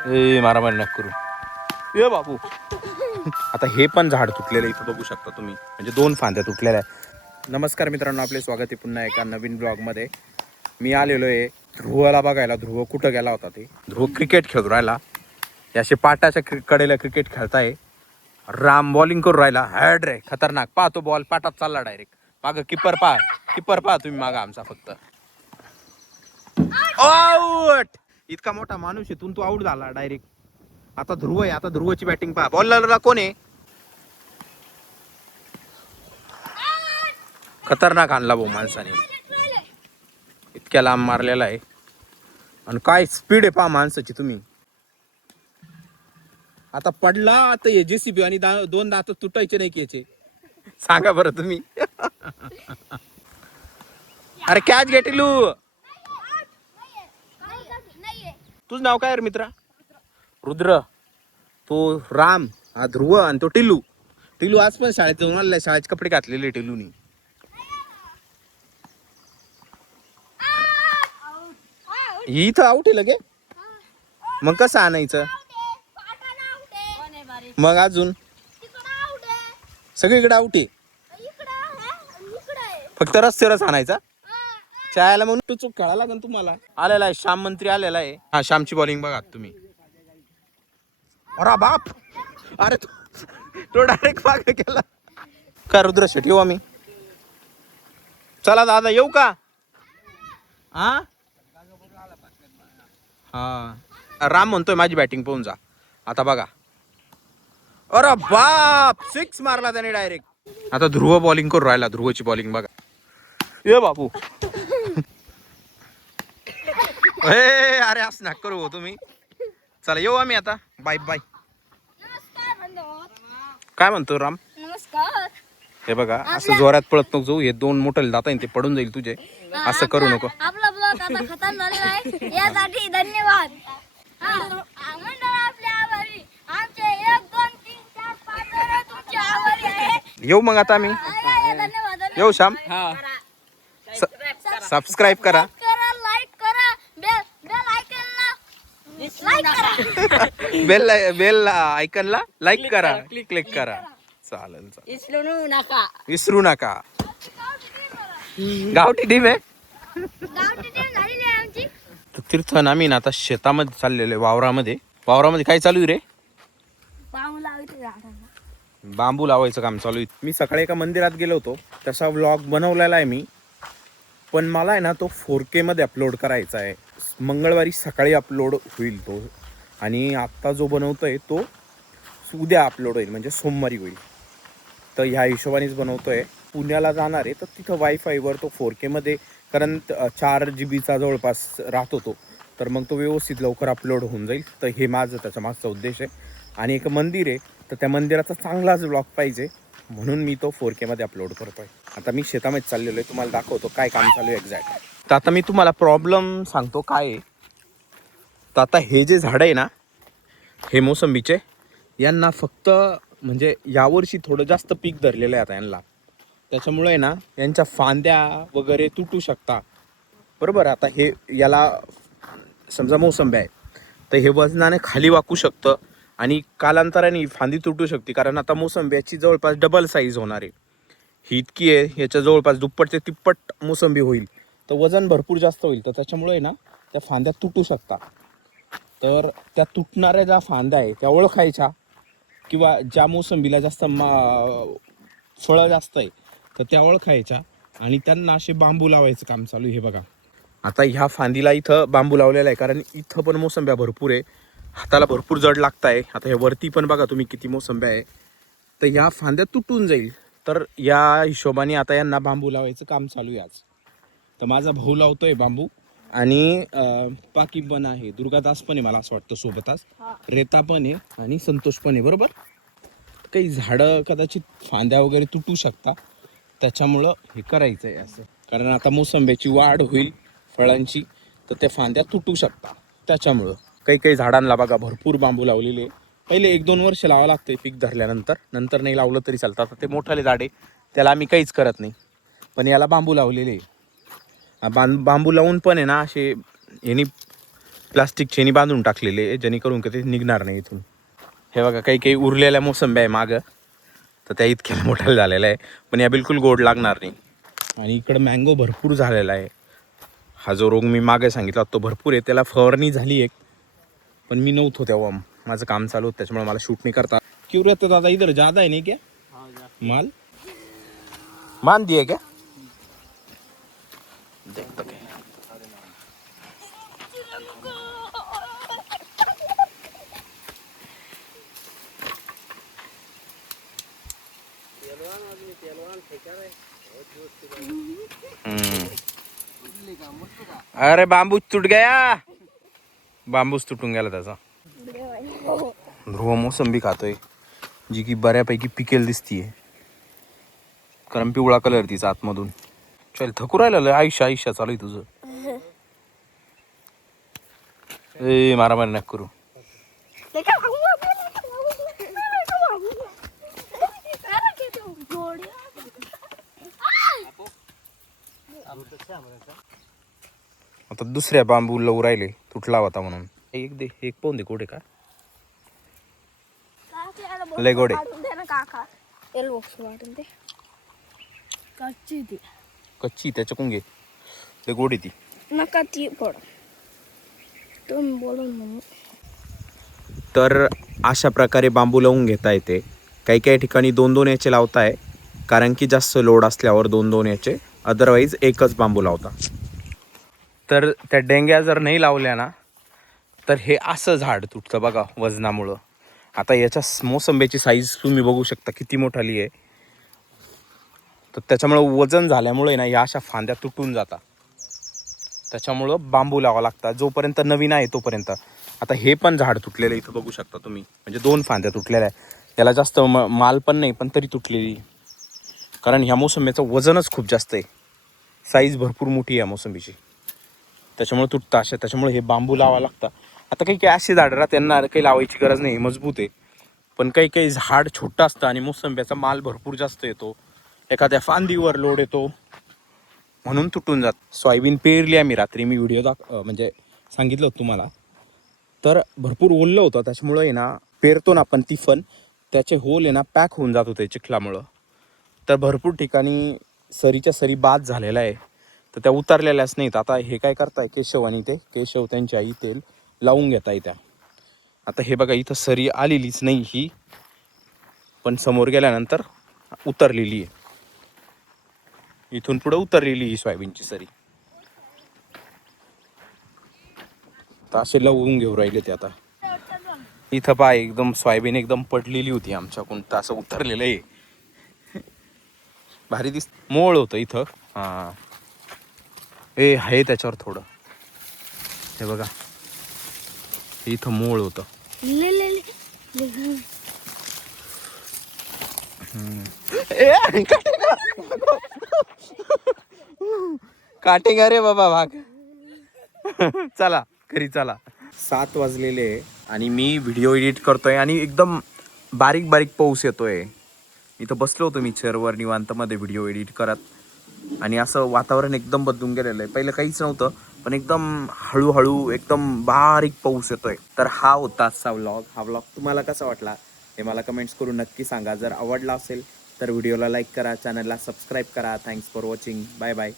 ए मारामारी नका करू. ए बाबू. आता हे पण झाड तुटलेलं इथं बघू शकता तुम्ही, म्हणजे 2 फांद्या तुटलेल्या आहेत. नमस्कार मित्रांनो, आपले स्वागत आहे पुन्हा एका नवीन ब्लॉगमध्ये. मी आलेलो आहे ध्रुवला बघायला. ध्रुव कुठं गेला होता ते. ध्रुव क्रिकेट खेळू राहिला. याचे पाटाच्या कडेला क्रिकेट खेळताय. राम बॉलिंग करू राहिला. हॅड रे खतरनाक. पाहतो बॉल पाटात चालला डायरेक्ट. मागं किपर पहा तुम्ही मागं आमचा फक्त. आउट. इतका मोठा माणूस आहे तू आउट झाला डायरेक्ट. आता ध्रुव आहे. आता ध्रुवची बॅटिंग पहा. बॉलरला कोण आहे. खतरनाक आणला भाऊ माणसाने. इतक्या लांब मारलेला आहे. आणि काय स्पीड आहे पहा माणसाची तुम्ही. आता पडला तर हे जेसीबी आणि 2 दात तुटायचे नाही की याचे. सांगा बरं तुम्ही. अरे कॅच घे टिलू. तुझं नाव काय रे मित्रा. रुद्र. तो राम, हा ध्रुव आणि तो टिल्लू. टिल्लू आज पण शाळेत जाऊन आलाय. शाळेचे कपडे घातलेले टिल्लूनी. ही इथं आउट आहे लगे. मग कसं आणायचं. मग अजून सगळीकडे आउट आहे. फक्त रस्त्यावरच आणायचा. चायला म्हणून तू चूक खेळा लागेल तुम्हाला. आलेला आहे श्याम मंत्री आलेला आहे. हा श्यामची बॉलिंग बघा तुम्ही. अरे बाप. अरे तो डायरेक्ट मागे गेला. का रुद्र शेट येऊ आम्ही. चला दादा येऊ का. हा हा राम म्हणतोय माझी बॅटिंग पाहून जा. आता बघा. अरे बाप 6 मारला त्याने डायरेक्ट. आता ध्रुव बॉलिंग करू राहिला. ध्रुवची बॉलिंग बघा. ये बाबू. अरे असं नका करू तुम्ही. चला येऊ आम्ही आता. Bye bye. काय म्हणतो राम. नमस्कार. हे बघा असं जोरात पळत नको जाऊ. हे 2 मोठे जाता ते पडून जाईल तुझे. असं करू नको. आपला ब्लॉग आता खतम झालेला आहे. यासाठी धन्यवाद. मंडळ आपले आभारी. आमचे 1 2 3 4 5 जण तुमचे आभारी आहे. येऊ मग आता आम्ही. धन्यवाद. येऊ श्याम. सबस्क्राईब करा. लाईक करा. बेल आयकॉनला लाईक करा. बेल आयकॉनला लाईक करा. क्लिक करा. चालेल. विसरू नका. गावठी टीम आहे. झालेली आहे आमची. तीर्थन आम्ही ना आता शेतामध्ये चाललेलो आहे. वावरामध्ये काय चालू आहे रे. बांबू लावायचं काम चालू आहे. मी सकाळी एका मंदिरात गेलो होतो. तसा व्लॉग बनवलेला आहे मी. पण मला आहे ना तो 4K मध्ये अपलोड करायचा आहे. मंगळवारी सकाळी अपलोड होईल तो. आणि आत्ता जो बनवतोय तो उद्या अपलोड होईल, म्हणजे सोमवारी होईल. तर ह्या हिशोबानेच बनवतोय. पुण्याला जाणार आहे तर तिथं वायफायवर तो 4K मध्ये, कारण 4 GB जवळपास राहतो तो. तर मग तो व्यवस्थित लवकर अपलोड होऊन जाईल. तर हे माझं त्याचा मागचा उद्देश आहे. आणि एक मंदिर आहे तर त्या मंदिराचा चांगलाच ब्लॉग पाहिजे म्हणून मी तो 4K मध्ये अपलोड करतोय. आता मी शेतामध्ये चाललेलो आहे. तुम्हाला दाखवतो काय काम चालू आहे एक्झॅक्ट. तर आता मी तुम्हाला प्रॉब्लेम सांगतो काय आहे. तर आता हे जे झाडं आहे ना, हे मोसंबीचे, यांना फक्त म्हणजे यावर्षी थोडं जास्त पीक धरलेलं आहे आता यांना. त्याच्यामुळे ना यांच्या फांद्या वगैरे तुटू शकता. बरोबर. आता हे याला समजा मोसंबी आहे तर हे वजनाने खाली वाकू शकतं आणि कालांतराने फांदी तुटू शकते. कारण आता मोसंबीची जवळपास डबल साईज होणार आहे. ही इतकी आहे, ह्याच्या जवळपास दुप्पट ते तिप्पट मोसंबी होईल. तर वजन भरपूर जास्त होईल. तर त्याच्यामुळे ना त्या फांद्या तुटू शकतात. तर त्या तुटणाऱ्या ज्या फांद्या आहे त्या ओळखायच्या, किंवा ज्या मोसंबीला जास्त फळं जास्त आहे तर त्या ओळखायच्या आणि त्यांना असे बांबू लावायचं काम चालू आहे. हे बघा आता ह्या फांदीला इथं बांबू लावलेला आहे, कारण इथं पण मोसंब्या भरपूर आहे. हाताला भरपूर जड लागत आहे. आता हे वरती पण बघा तुम्ही किती मोसंब्या आहे. तर ह्या फांद्या तुटून जाईल. तर या हिशोबाने आता यांना बांबू लावायचं काम चालू आहे आज. तर माझा भाऊ लावतोय बांबू. आणि पाकी पण आहे, दुर्गादास पण आहे मला असं वाटतं सोबतच, रेता पण आहे आणि संतोष पण आहे. बरोबर. काही झाडं कदाचित फांद्या वगैरे तुटू शकता, त्याच्यामुळं हे करायचं आहे असं. कारण आता मोसंब्याची वाढ होईल फळांची, तर त्या फांद्या तुटू शकता. त्याच्यामुळं काही झाडांना बघा भरपूर बांबू लावलेले. पहिले 1-2 वर्ष लावावं लागते पीक धरल्यानंतर. नंतर नाही लावलं तरी चालतं. आता ते मोठाले झाडे त्याला आम्ही काहीच करत नाही, पण याला बांबू लावलेले. बांबू लावून पण आहे ना असे यांनी प्लास्टिक चेनी बांधून टाकलेले आहे, जेणेकरून का ते निघणार नाही इथून. हे बघा काही काही उरलेल्या मोसंब्या आहे मागं, तर त्या इतक्या मोठ्या झालेल्या आहे, पण या बिलकुल गोड लागणार नाही. आणि इकडं मँगो भरपूर झालेला आहे. हा जो रोग मी मागे सांगितला तो भरपूर आहे, त्याला फवारणी झाली एक, पण मी नव्हतो तेव्हा, माझं काम चालू होतं, त्याच्यामुळे मला शूट नाही करता. क्यों रहता दादा इधर ज़्यादा है नहीं क्या माल मान दिए क्या देखते क्या अरे बांबूच तुट गया, बांबूच तुटून गेला त्याचा. ध्रुव मोसंबी खातोय जी की बऱ्यापैकी पिकेल दिसतीये, कारण पिवळा कलर तिचा आतमधून. चल थकू राहिलं आयुष्य चालू आहे तुझं. ए मारामारी नका करू. आता दुसऱ्या बांबू लवू राहिले, तुटला होता म्हणून. एक दे, एक पाहून दे गोडे का लय गोडे. कच्ची त्याच्याकडून घे, लय गोडी ती. नका ती पड तुम्ही बोलून म्हणून. तर अशा प्रकारे बांबू लावून घेता येते. काही काही ठिकाणी 2-2 याचे लावताय, कारण की जास्त लोड असल्यावर 2-2 याचे, अदरवाईज एकच बांबू लावता. तर त्या डेंग्या जर नाही लावल्या ना, तर हे असं झाड तुटतं बघा वजनामुळं. आता याच्या मोसंब्याची साईज तुम्ही बघू शकता किती मोठाली आहे. तर त्याच्यामुळं वजन झाल्यामुळे ना या अशा फांद्या तुटून जातात. त्याच्यामुळं बांबू लावा लागतात जोपर्यंत नवीन आहे तोपर्यंत. आता हे पण झाड तुटलेलं इथं बघू शकता तुम्ही, म्हणजे 2 फांद्या तुटलेल्या आहे. याला जास्त माल पण नाही, पण तरी तुटलेली, कारण ह्या मोसंबीचं वजनच खूप जास्त आहे, साईज भरपूर मोठी आहे या मोसंबीची, त्याच्यामुळे तुटतं अशा. त्याच्यामुळे हे बांबू लावा लागतं. आता काही काही अशी झाडं त्यांना काही लावायची गरज नाही, मजबूत आहे. पण काही काही झाड छोटं असतं आणि मोसंब्याचा माल भरपूर जास्त येतो, एखाद्या फांदीवर लोड येतो, म्हणून तुटून जात. सोयाबीन पेरली आम्ही रात्री, मी व्हिडिओ म्हणजे सांगितलं होतं तुम्हाला. तर भरपूर ओललं होतं, त्याच्यामुळं आहे ना पेरतो ना आपण तिफन, त्याचे होल आहे ना पॅक होऊन जात होते चिखलामुळं. तर भरपूर ठिकाणी सरीच्या सरी बाद झालेला आहे, तर त्या उतरलेल्याच नाहीत. आता हे काय करताय केशव आणि ते केशव त्यांची आई तेल लावून घेताय त्या. आता हे बघा इथं सरी आलेलीच नाही ही, पण समोर गेल्यानंतर उतरलेली आहे, इथून पुढे उतरलेली ही सोयाबीनची सरी. तर असे लावून घेऊ राहिले ते. आता इथं पाय एकदम सोयाबीन एकदम पडलेली होती आमच्याकडून, तर असं उतरलेलं आहे, भारी दिस. मोळ होतं इथं. हां हे आहे त्याच्यावर थोडं, हे बघा इथं मोळ होतं. काटेगा रे बाबा भाग. चला घरी चला. 7 वाजलेले आहे आणि मी व्हिडिओ एडिट करतोय आणि एकदम बारीक बारीक पाऊस येतोय. इथं बसलो होतो मी चेअरवर निवांतमध्ये व्हिडिओ एडिट करत, आणि असं वातावरण एकदम बदलून गेलेलं आहे. पहिलं काहीच नव्हतं, पण एकदम हळूहळू एकदम बारीक पाऊस येतोय. तर हा होता आजचा व्लॉग. हा व्लॉग तुम्हाला कसा वाटला हे मला कमेंट्स करून नक्की सांगा. जर आवडला असेल तर व्हिडिओला लाईक करा, चॅनलला सबस्क्राईब करा. Thanks for watching. Bye bye.